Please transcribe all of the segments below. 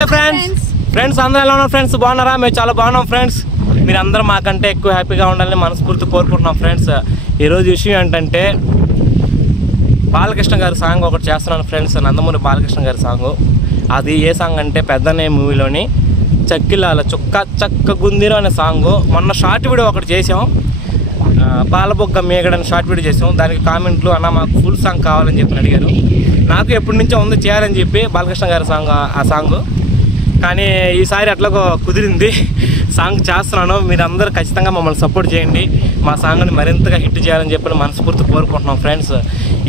Friends అందరూ ఎలా ఉన్నారు ఫ్రెండ్స్? బాగున్నారా? మేము చాలా బాగున్నాం ఫ్రెండ్స్. మీరు అందరూ మాకంటే ఎక్కువ హ్యాపీగా ఉండాలని మనస్ఫూర్తి కోరుకుంటున్నాం ఫ్రెండ్స్. ఈరోజు విషయం ఏంటంటే బాలకృష్ణ గారి సాంగ్ ఒకటి చేస్తున్నాను ఫ్రెండ్స్. నందమూరి బాలకృష్ణ గారి సాంగ్. అది ఏ సాంగ్ అంటే పెద్దనే మూవీలోని చక్కిలాల చుక్క చక్క గుందిరు అనే సాంగ్. మొన్న షార్ట్ వీడియో ఒకటి చేసాం, పాలబొగ్గ మేగడని షార్ట్ వీడియో చేసాం. దానికి కామెంట్లు అన్న మాకు ఫుల్ సాంగ్ కావాలని చెప్పి అడిగారు. నాకు ఎప్పటి నుంచో ఉంది చేయాలని చెప్పి బాలకృష్ణ గారి సాంగ్, ఆ సాంగ్. కానీ ఈసారి అట్లాగో కుదిరింది, సాంగ్ చేస్తున్నాను. మీరు అందరూ ఖచ్చితంగా మమ్మల్ని సపోర్ట్ చేయండి, మా సాంగ్ని మరింతగా హిట్ చేయాలని చెప్పి మనస్ఫూర్తి కోరుకుంటున్నాం ఫ్రెండ్స్.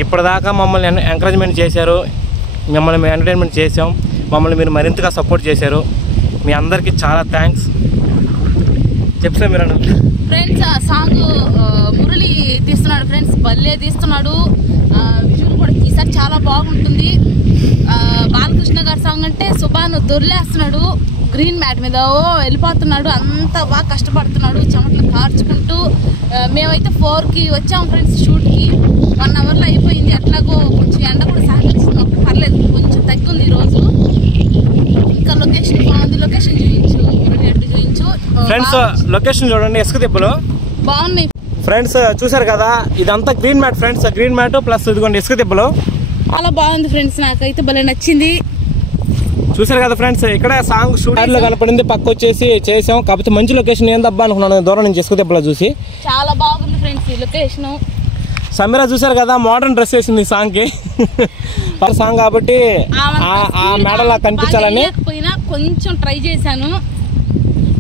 ఇప్పటిదాకా మమ్మల్ని ఎంకరేజ్మెంట్ చేశారు, మిమ్మల్ని మేము ఎంటర్టైన్మెంట్ చేసాం, మమ్మల్ని మీరు మరింతగా సపోర్ట్ చేశారు. మీ అందరికీ చాలా థ్యాంక్స్. చెప్తే మీరు ఫ్రెండ్స్. ఆ సాంగ్ మురళి తీస్తున్నాడు ఫ్రెండ్స్, బల్లే తీస్తున్నాడు. విజువల్ కూడా ఈసారి చాలా బాగుంటుంది. బాలకృష్ణ గారి సాంగ్ అంటే సుబాన్ దొర్లేస్తున్నాడు, గ్రీన్ మ్యాట్ మీద వెళ్ళిపోతున్నాడు, అంత బాగా కష్టపడుతున్నాడు, చెమటలు కార్చుకుంటూ. మేమైతే 4కి వచ్చాము ఫ్రెండ్స్ షూట్కి. 1 అవర్లో అయిపోయింది. అట్లాగో కొంచెం ఎండ కూడా సహకరిస్తుంది, పర్లేదు, కొంచెం తగ్గింది ఈరోజు. ఇంకా లొకేషన్ బాగుంది, లొకేషన్ చూపించు చూపించు ఫ్రెండ్స్. లొకేషన్ చూడండి, ఇసుక తిప్పలు బాగున్నాయి ఫ్రెండ్స్. చూసారు కదా, ఇదంతా green mat friends. Green mat plus ఇదిగోండి ఇసుక తిప్పలు. చాలా బాగుంది ఫ్రెండ్స్, నాకైతే భలే నచ్చింది. చూసారు కదా ఫ్రెండ్స్, ఇక్కడ సాంగ్ షూట్ లో కనపడింది, పక్క వచ్చేసి చేసాం. కాకపోతే మంచి లొకేషన్ ఏందబ్బా అనుకున్నాను దూరం నుంచి ఇసుక తిప్పలు చూసి. చాలా బాగుంది ఫ్రెండ్స్ ఈ లొకేషన్. సమీరా చూసారు కదా, మోడర్న్ డ్రెస్ వేసింది ఈ సాంగ్ కి. సాంగ్ కాబట్టి ఆ మేడలా కనిపించాలని కొంచెం ట్రై చేశాను.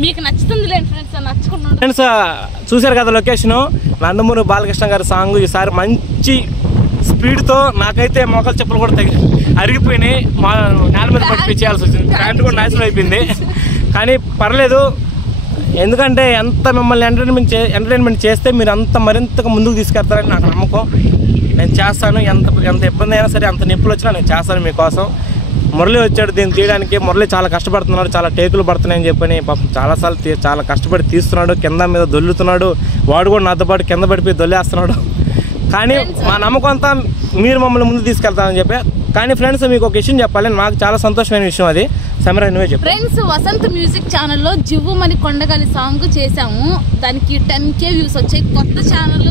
మీకు నచ్చుతుంది ఫ్రెండ్స్, నచ్చుకున్నాను ఫ్రెండ్స్. చూసారు కదా లొకేషన్, నందమూరి బాలకృష్ణ గారి సాంగ్. ఈసారి మంచి స్పీడ్తో నాకైతే మోకాలు చెప్పులు కూడా అరిగిపోయినాయి, మా నేల మీద పట్టి చేయాల్సి వచ్చింది. ప్యాంట్ కూడా నాశనం అయిపోయింది. కానీ పర్లేదు, ఎందుకంటే ఎంత మిమ్మల్ని ఎంటర్టైన్మెంట్ చేస్తే మీరు అంత మరింతగా ముందుకు తీసుకెళ్తారని నాకు నమ్మకం. నేను చేస్తాను, ఎంత ఇబ్బంది అయినా సరే, అంత నొప్పులు వచ్చినా నేను చేస్తాను మీకోసం. మురళి వచ్చాడు దీన్ని తీయడానికి. మురళి చాలా కష్టపడుతున్నాడు, చాలా టేకులు పడుతున్నాయని చెప్పని పాపం చాలాసార్లు చాలా కష్టపడి తీస్తున్నాడు, కింద మీద దొల్లుతున్నాడు. వాడు కూడా నాతో పాటు కింద పడిపోయి దొల్లేస్తున్నాడు. కానీ మా నమ్మకం అంతా మీరు మమ్మల్ని ముందు తీసుకెళ్తారని చెప్పి. కానీ ఫ్రెండ్స్, మీకు ఒక విషయం చెప్పాలి, నాకు చాలా సంతోషమైన విషయం అది. సమీరా నువ్వే చెప్పు. ఫ్రెండ్స్, వసంత్ మ్యూజిక్ ఛానల్లో జివ్వుమని కొండగాలి సాంగ్ చేసాము. దానికి 10K వ్యూస్ వచ్చాయి. కొత్త ఛానల్,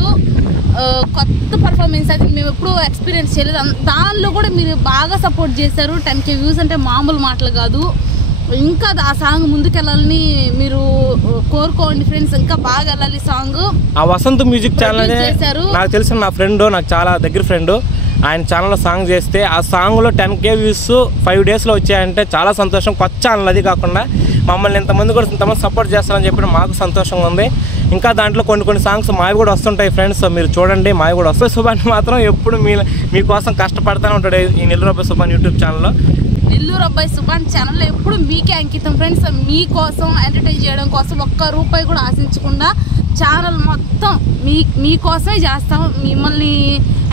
కొత్త పర్ఫార్మెన్స్, అది మేము ఎప్పుడూ ఎక్స్పీరియన్స్ చేయలేదు. దానిలో కూడా మీరు బాగా సపోర్ట్ చేశారు. 10K వ్యూస్ అంటే మామూలు మాటలు కాదు. ఇంకా ఆ సాంగ్ ముందుకెళ్ళాలని మీరు కోరుకోండి ఫ్రెండ్స్, ఇంకా బాగా వెళ్ళాలి సాంగ్. ఆ వసంత్ మ్యూజిక్ ఛానల్ నాకు తెలిసిన నా ఫ్రెండ్, నాకు చాలా దగ్గర ఫ్రెండ్, ఆయన ఛానల్లో సాంగ్ చేస్తే ఆ సాంగ్లో 10K వ్యూస్ 5 డేస్లో వచ్చాయంటే చాలా సంతోషం. కొత్త ఛానల్, అది కాకుండా మమ్మల్ని ఇంతమంది కూడా ఇంతమంది సపోర్ట్ చేస్తారని చెప్పి మాకు సంతోషంగా ఉంది. ఇంకా దాంట్లో కొన్ని సాంగ్స్ మావి కూడా వస్తుంటాయి ఫ్రెండ్స్, మీరు చూడండి, మావి కూడా వస్తాయి. సుబాన్ మాత్రం ఎప్పుడు మీకోసం కష్టపడుతూనే ఉంటాడు ఈ నెల్లూరు అబ్బాయి సుబాన్ యూట్యూబ్ ఛానల్లో. నెల్లూరు అబ్బాయి సుబాన్ ఛానల్లో ఎప్పుడు మీకే అంకితం ఫ్రెండ్స్. మీకోసం ఎంటర్టైన్ చేయడం కోసం ₹1 కూడా ఆశించకుండా ఛానల్ మొత్తం మీకోసమే చేస్తాం, మిమ్మల్ని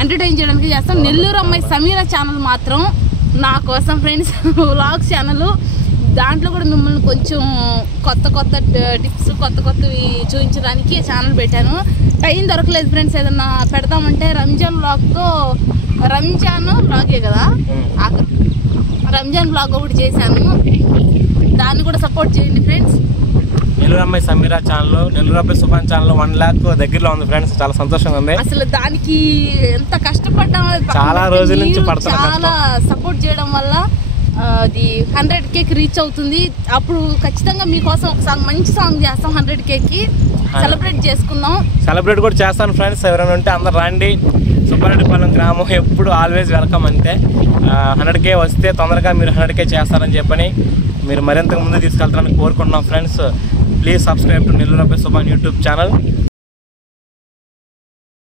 ఎంటర్టైన్ చేయడానికి చేస్తాం. నెల్లూరు అమ్మాయి సమీరా ఛానల్ మాత్రం నా కోసం ఫ్రెండ్స్, వ్లాగ్స్ ఛానల్. దాంట్లో కూడా మిమ్మల్ని కొంచెం కొత్త టిప్స్, కొత్తవి చూపించడానికి ఛానల్ పెట్టాను. టైం దొరకలేదు ఫ్రెండ్స్, ఏదన్నా పెడతామంటే రంజాన్ వ్లాగే కదా, రంజాన్ వ్లాగ్ ఒకటి చేశాను. దాన్ని కూడా సపోర్ట్ చేయండి ఫ్రెండ్స్. నెల్లూరు అమ్మాయి సమీరా ఛానల్, నెల్లూరు అబ్బాయి సుబాన్ ఛానల్ 1 lakh దగ్గరలో ఉంది ఫ్రెండ్స్. చాలా సంతోషంగా ఉంది. అసలు దానికి ఎంత కష్టపడ్డా, చాలా రోజుల నుంచి పడుతున్నా, చాలా సపోర్ట్ చేయడం వల్ల అది 100Kకి రీచ్ అవుతుంది. అప్పుడు ఖచ్చితంగా మీకోసం ఒక సాంగ్, మంచి సాంగ్ చేస్తాం. 100Kకి సెలబ్రేట్ చేసుకుందాం. సెలబ్రేట్ కూడా చేస్తాను ఫ్రెండ్స్. ఎవరైనా ఉంటే అందరు రండి. సుబ్బారెడ్డిపాలెం గ్రామం ఎప్పుడు ఆల్వేస్ వెల్కమ్. అంతే 100K వస్తే తొందరగా మీరు 100K చేస్తారని చెప్పని మీరు మరింతగా ముందు తీసుకెళ్తారని కోరుకుంటున్నాం friends. Please subscribe to Nellore అబ్బాయి సుబాన్ యూట్యూబ్ ఛానల్.